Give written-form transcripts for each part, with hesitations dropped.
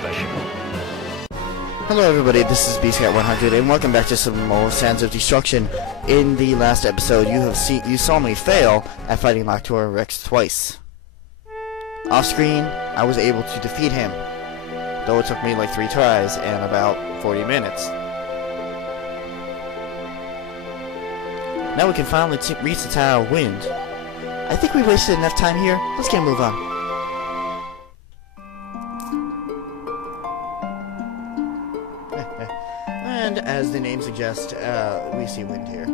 professional. Hello everybody, this is BScat100 and welcome back to some more Sands of Destruction. In the last episode, you saw me fail at fighting Locktor Rex twice. Off screen, I was able to defeat him, though it took me like 3 tries and about 40 minutes. Now we can finally reach the Tower of Wind. I think we wasted enough time here. Let's get a move on. And as the name suggests, we see wind here.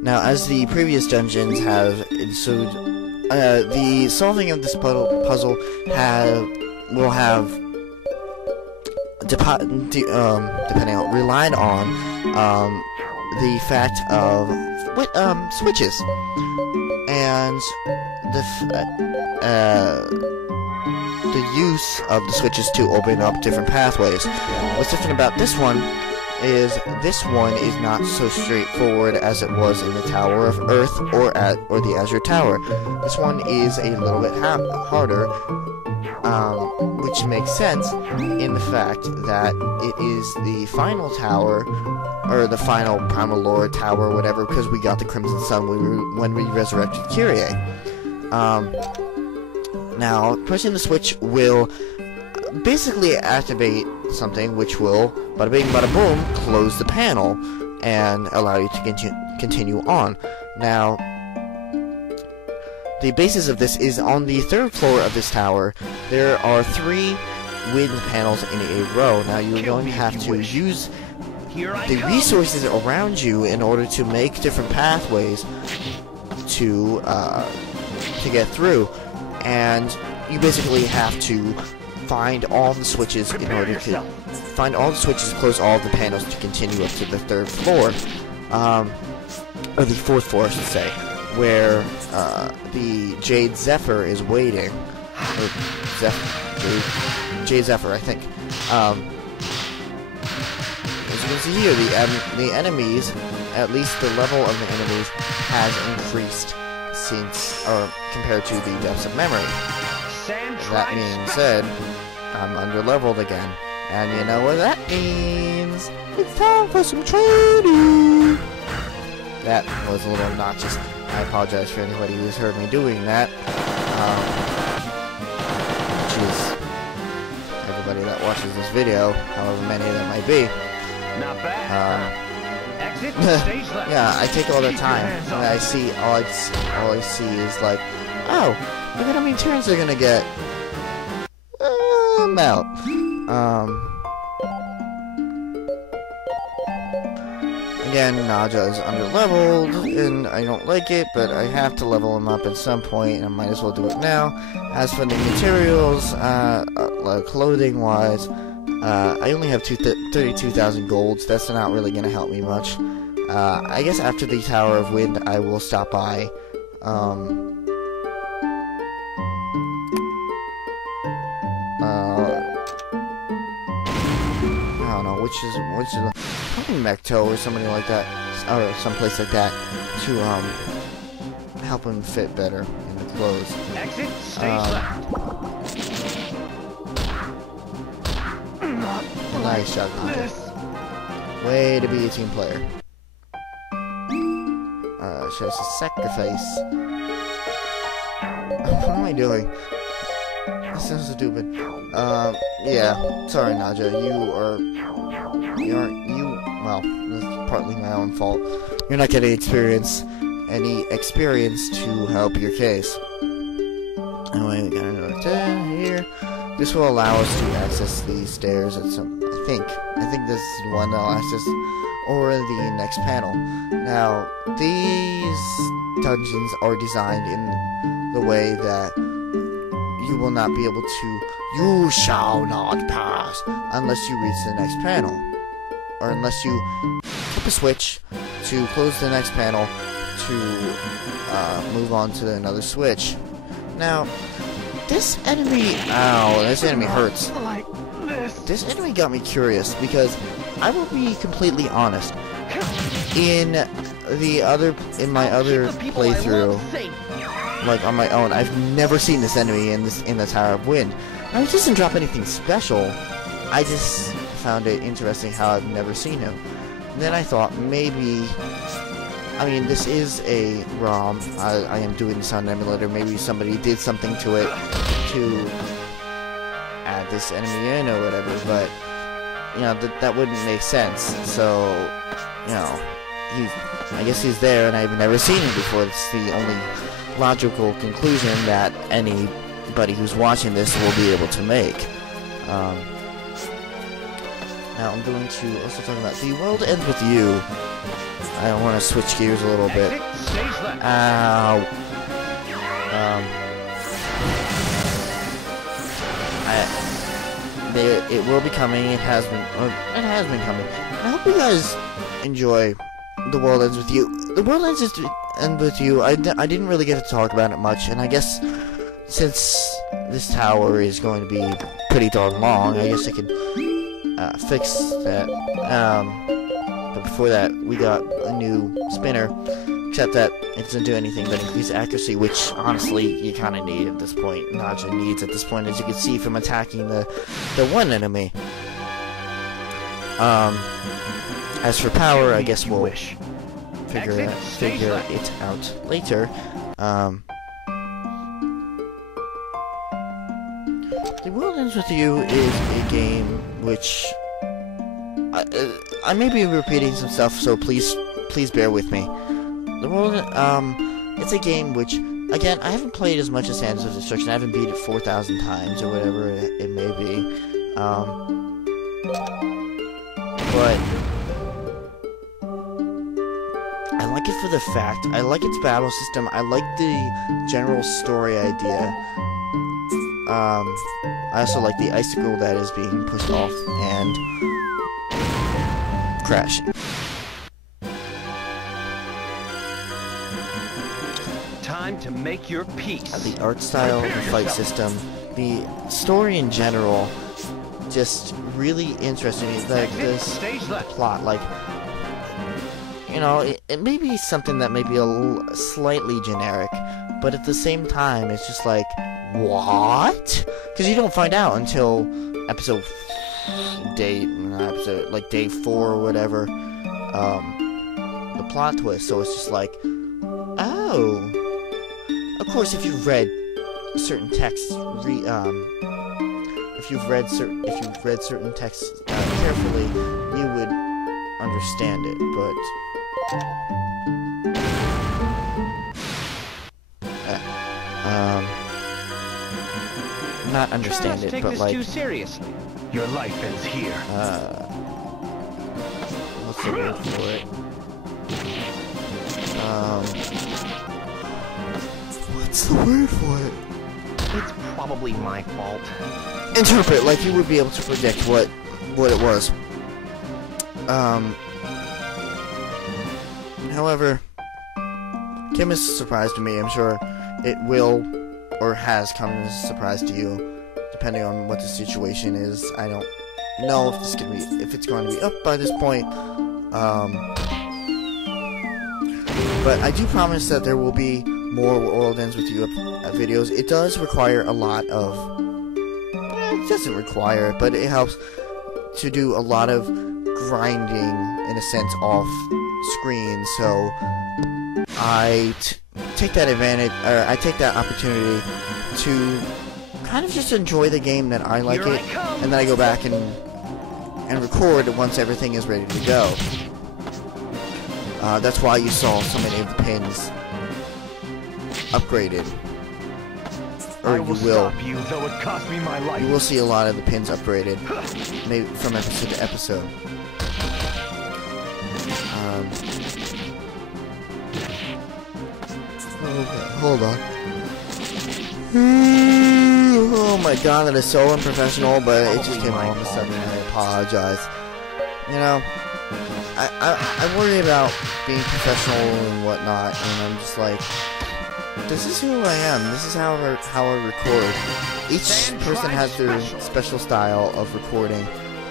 Now, as the previous dungeons have ensued, the solving of this puzzle will have relied on the fact of switches and the use of the switches to open up different pathways. What's different about this one is not so straightforward as it was in the Tower of Earth or the Azure Tower. This one is a little bit harder, which makes sense in the fact that it is the final tower, or the final Primal Lord Tower, or whatever, because we got the Crimson Sun when we resurrected Kyrie. Now, pushing the switch will basically activate something which will, bada bing, bada boom, close the panel and allow you to continue on. Now, the basis of this is on the 3rd floor of this tower. There are 3 wind panels in a row. Now, you're going to have to use the resources around you in order to make different pathways to get through, and you basically have to find all the switches close all of the panels to continue up to the 3rd floor, or the 4th floor, I should say, where the Jade Zephyr is waiting. Or Jade Zephyr, I think. As you can see here, the enemies, at least the level of the enemies, has increased compared to the depths of memory. That being said, I'm under-leveled again, and you know what that means? It's time for some training! That was a little obnoxious. I apologize for anybody who's heard me doing that. Which is everybody that watches this video, however many that might be. Not bad. Yeah, I take all the time, and I see all I see is like, oh, look at how many turns they're gonna get. I'm out. Again, Naja is under-leveled, and I don't like it, but I have to level him up at some point, and I might as well do it now. As for the materials, clothing-wise, I only have 32,000 golds. That's not really going to help me much. I guess after the Tower of Wind, I will stop by. I don't know, which is probably Mecto or somebody like that, or someplace like that, to help him fit better in the clothes. Exit stage left. Nice shot, Naja. Way to be a team player. Should I say sacrifice? What am I doing? This sounds stupid. Yeah. Sorry, Naja. Well, that's partly my own fault. You're not getting any experience to help your case. Anyway, we got another 10 here. This will allow us to access these stairs at some. I think this is one that I'll access, or the next panel. Now, these dungeons are designed in the way that you will not be able to. You shall not pass unless you reach the next panel, or unless you flip a switch to close the next panel to move on to another switch. Now, this enemy hurts. This enemy got me curious because I will be completely honest. In in my other playthrough, like on my own, I've never seen this enemy in the Tower of Wind. Now, it doesn't drop anything special. I just found it interesting how I've never seen him. And then I thought maybe, I mean, this is a ROM. I am doing this on an emulator. Maybe somebody did something to it to add this enemy in or whatever. But you know, that wouldn't make sense. So, you know, I guess he's there, and I've never seen him before. It's the only logical conclusion that anybody who's watching this will be able to make. Now I'm going to also talk about The World Ends With You. I want to switch gears a little bit. Ow. It will be coming. It has been coming. I hope you guys enjoy The World Ends With You. The World Ends With You. I didn't really get to talk about it much, and I guess since this tower is going to be pretty darn long, I guess I could fix that. But before that, we got a new spinner, except that it doesn't do anything but increase accuracy, which honestly you kind of need at this point. Naja needs at this point, as you can see from attacking the one enemy. As for power, I guess we'll figure it out later. The World Ends With You is a game which I may be repeating some stuff, so please bear with me. The World, it's a game which, again, I haven't played as much as Sands of Destruction. I haven't beat it 4,000 times or whatever it may be. But I like it for the fact, I like its battle system, I like the general story idea. I also like the icicle that is being pushed off and crashing. Time to make your peace. The art style, the fight system, the story in general, just really interesting. Like this plot, like, you know, it may be something that may be slightly generic, but at the same time, it's just like, what? Because you don't find out until day 4 or whatever, the plot twist. So it's just like, oh. Of course, if you've read certain texts, if you've read certain texts carefully, you would understand it. But not understand it, but like, too seriously. Your life ends here. What's the word for it? What's the word for it? It's probably my fault. Interpret, like you would be able to predict what it was. However, Kim is a surprise to me. I'm sure it will or has come as a surprise to you, depending on what the situation is. I don't know if it's going to be up by this point. But I do promise that there will be more World Ends With You videos. It does require a lot of... it doesn't require it, but it helps to do a lot of grinding, in a sense, off screen. So I take that advantage, or I take that opportunity to kind of just enjoy the game that I like it, and then I go back and record once everything is ready to go. That's why you saw so many of the pins upgraded. Or you will. You, though it cost me my life. You will see a lot of the pins upgraded, maybe from episode to episode. Hold on. Oh my god, that is so unprofessional, but it just came all of a sudden. I apologize. You know, I worry about being professional and whatnot, and I'm just like, this is who I am. This is how I record. Each person has their special style of recording,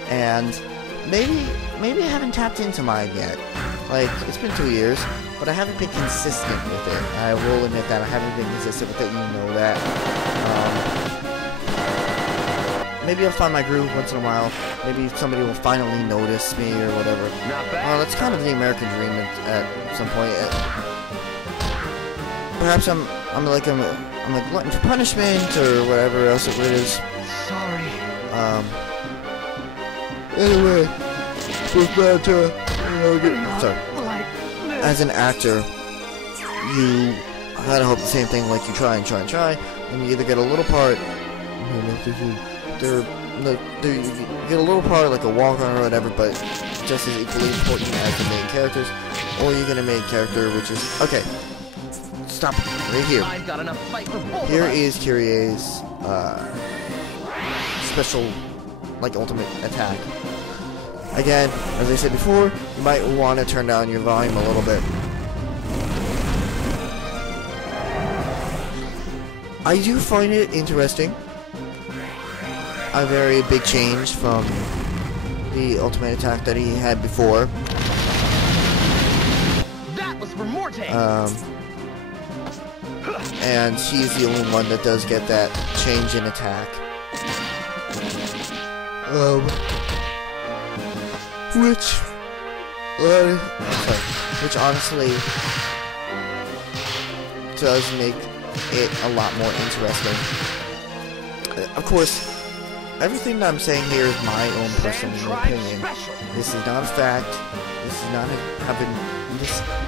and maybe I haven't tapped into mine yet. Like, it's been 2 years, but I haven't been consistent with it. I will admit that I haven't been consistent with it, you know that. Maybe I'll find my groove once in a while. Maybe somebody will finally notice me or whatever. Not bad. That's kind of the American dream at some point. Perhaps I'm like a glutton for punishment or whatever else it is. Sorry. Anyway, just about to, sorry. As an actor, you gotta hope the same thing. Like you try, and you either get a little part. You get a little part like a walk-on or whatever, but just as equally important as the main characters, or you get a main character which is okay. Stop right here. I've got enough fight for both Here of us. is Kyrie's special, like, ultimate attack. Again, as I said before, you might want to turn down your volume a little bit. I do find it interesting. A very big change from the ultimate attack that he had before. That was for Morte. And he's the only one that does get that change in attack. Which honestly does make it a lot more interesting. Of course, everything that I'm saying here is my own personal opinion. This is not a fact. This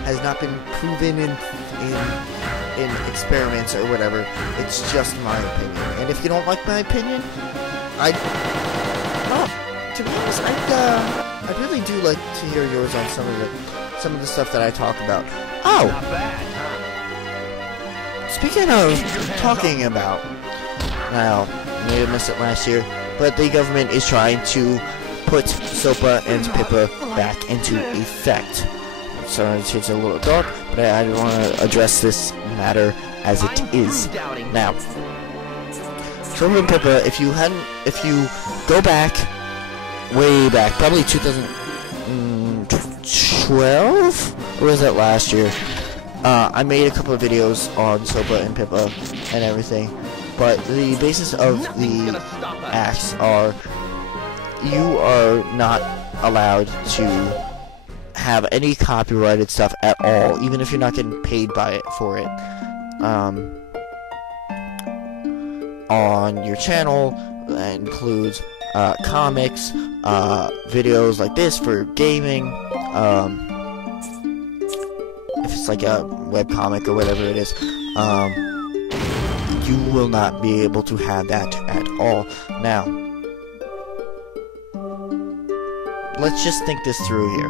has not been proven in experiments or whatever. It's just my opinion. And if you don't like my opinion, to be honest, I really do like to hear yours on some of the stuff that I talk about. Oh, Not bad, huh? speaking of talking about, now, I may have missed it last year, but the government is trying to put SOPA and PIPA back into effect. So it's a little dark, but I want to address this matter as it is. Now, SOPA and PIPA, if you go back, way back, probably 2012? Or was that last year? I made a couple of videos on SOPA and PIPA and everything. But the basis of the acts are, you are not allowed to have any copyrighted stuff at all, even if you're not getting paid for it. On your channel, that includes comics, videos like this for gaming, if it's like a webcomic or whatever it is, you will not be able to have that at all. Now, let's just think this through here.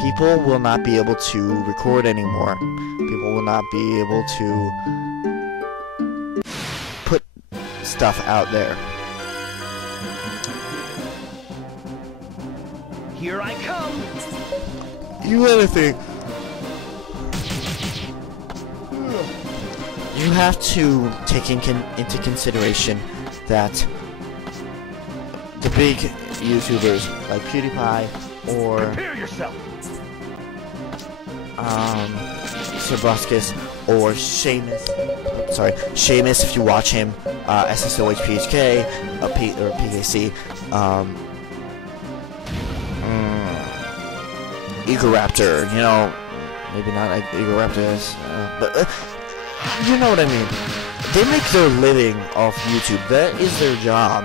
People will not be able to record anymore. People will not be able to put stuff out there. Here I come. You gotta think. You have to take into consideration that the big YouTubers like PewDiePie or Prepare yourself. Sebruscus or Seamus if you watch him, SSOHPHK, or PKC, Egoraptor, you know, maybe not like Egoraptor, but you know what I mean. They make their living off YouTube. That is their job.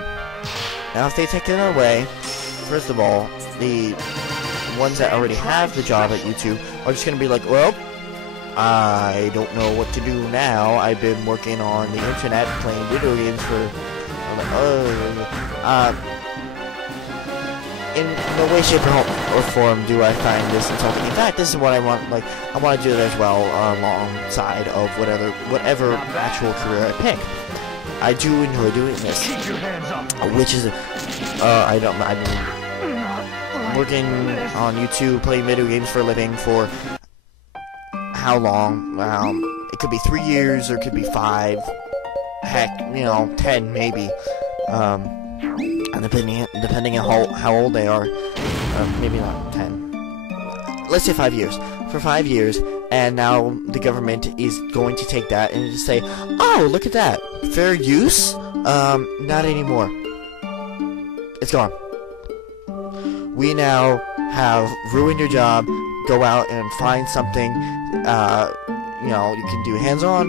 Now, if they take it away, first of all, the ones that already have the job at YouTube are just going to be like, well, I don't know what to do now. I've been working on the internet playing video games for... in no way, shape, or form do I find this insulting. In fact, this is what I want. Like, I want to do it as well alongside of whatever actual career I pick. I do enjoy doing this, Keep your hands up. which is I've been working on YouTube, playing video games for a living for how long? It could be 3 years, or it could be 5. Heck, 10 maybe. And depending on how old they are, maybe not 10. Let's say 5 years. for 5 years, and now the government is going to take that and just say, oh, look at that, fair use? Not anymore. It's gone. We now have ruined your job. Go out and find something, you know, you can do hands-on,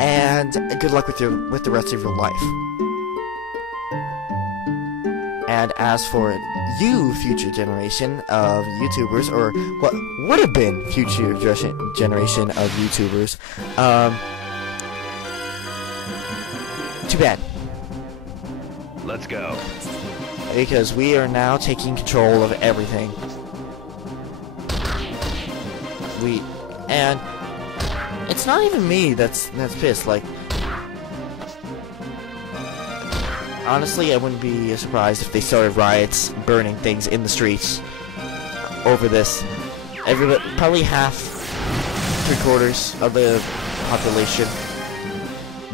and good luck with the rest of your life. And as for you, future generation of YouTubers, or what would have been future generation of YouTubers, too bad. Let's go. Because we are now taking control of everything. And it's not even me that's pissed. Like, honestly, I wouldn't be surprised if they started riots, burning things in the streets over this. Probably half, 3/4 of the population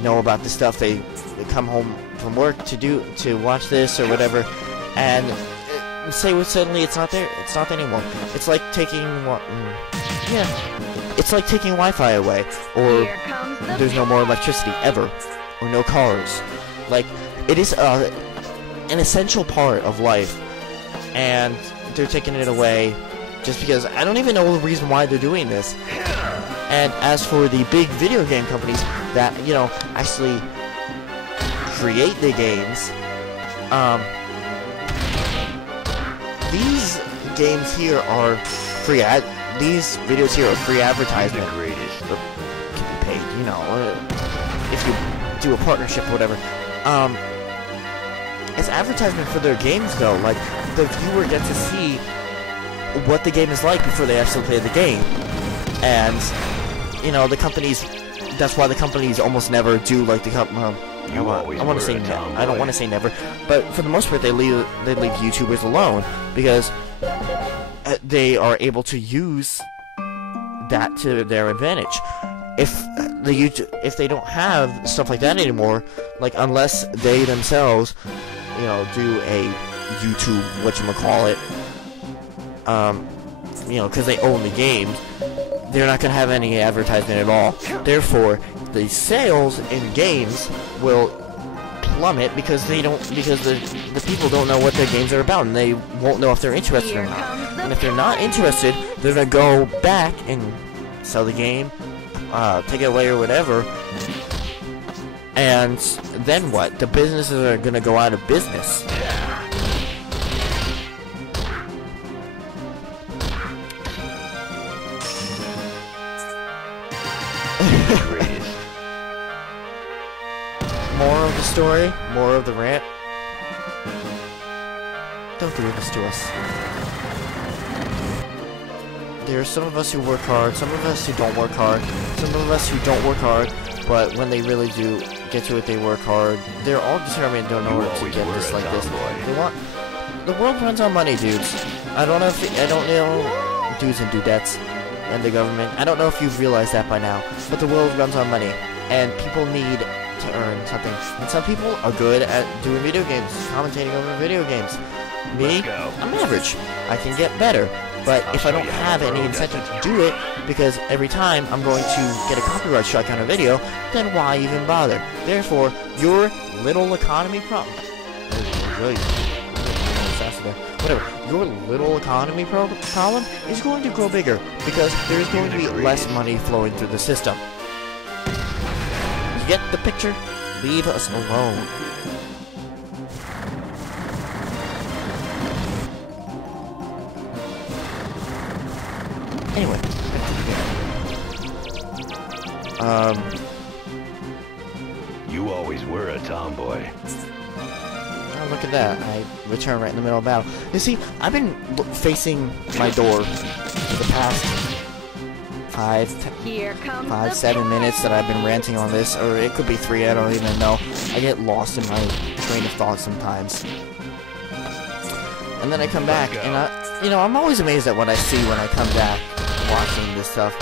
know about this stuff. They come home from work to watch this or whatever, and say suddenly it's not there. It's not there anymore. It's like taking it's like taking Wi-Fi away, or there's no more electricity ever, or no cars. Like, it is an essential part of life, and they're taking it away just because I don't even know the reason why they're doing this. And as for the big video game companies that, you know, actually create the games, these games here are free. These videos here are free advertisement. The greatest. Can be paid, you know, if you do a partnership or whatever. It's advertisement for their games, though. Like, the viewer gets to see what the game is like before they actually play the game. And, you know, the companies, that's why the companies almost never do, like, I want to say I don't want to say never, but for the most part they leave YouTubers alone, because they are able to use that to their advantage. If they don't have stuff like that anymore, like, unless they themselves, you know, do a YouTube whatchamacallit, you know, because they own the games, they're not gonna have any advertisement at all. Therefore, the sales in games will plummet because the people don't know what their games are about, and they won't know if they're interested or not. And if they're not interested, they're gonna go back and sell the game, take it away or whatever. And then what? The businesses are gonna go out of business. More of the story, more of the rant. Don't do this to us. There are some of us who work hard, some of us who don't work hard, some of us who don't work hard, but when they really do get to it, they work hard. They're all determined in order to get this like this. They want. The world runs on money, dudes. I don't know, dudes and dudettes, and the government. I don't know if you've realized that by now, but the world runs on money, and people need to earn something. And some people are good at doing video games, commentating over video games. Me, I'm average. I can get better. But if I don't have any incentive to do it, because every time I'm going to get a copyright strike on a video, then why even bother? Therefore, your little economy problem... Whatever. Your little economy problem is going to grow bigger, because there is going to be less money flowing through the system. You get the picture? Leave us alone. Anyway, back to the game. You always were a tomboy. Oh, look at that. I return right in the middle of battle. You see, I've been facing my door for the past 7 minutes that I've been ranting on this, or it could be 3, I don't even know. I get lost in my train of thought sometimes. And then I come back, and I'm always amazed at what I see when I come back watching this stuff.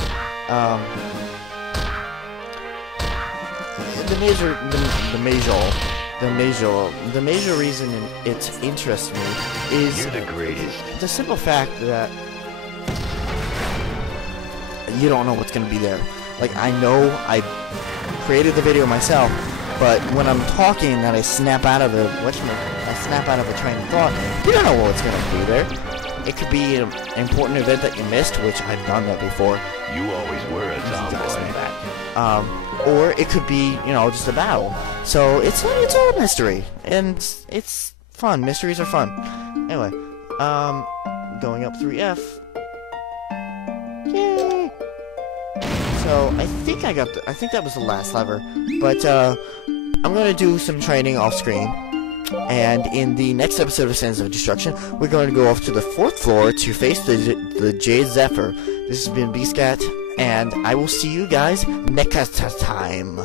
The major reason it interests me is You're the greatest. the simple fact that you don't know what's gonna be there. Like, I know I created the video myself, but when I'm talking and I snap out of a train of thought, you don't know what's gonna be there. It could be an important event that you missed, which I've done that before. You always were a tomboy. Or it could be, you know, just a battle. So it's all mystery, and it's fun. Mysteries are fun. Anyway, going up 3F. Yay! So I think I think that was the last lever, but I'm gonna do some training off screen. And in the next episode of Sands of Destruction, we're going to go off to the 4th floor to face the Jade Zephyr. This has been BScat, and I will see you guys next time.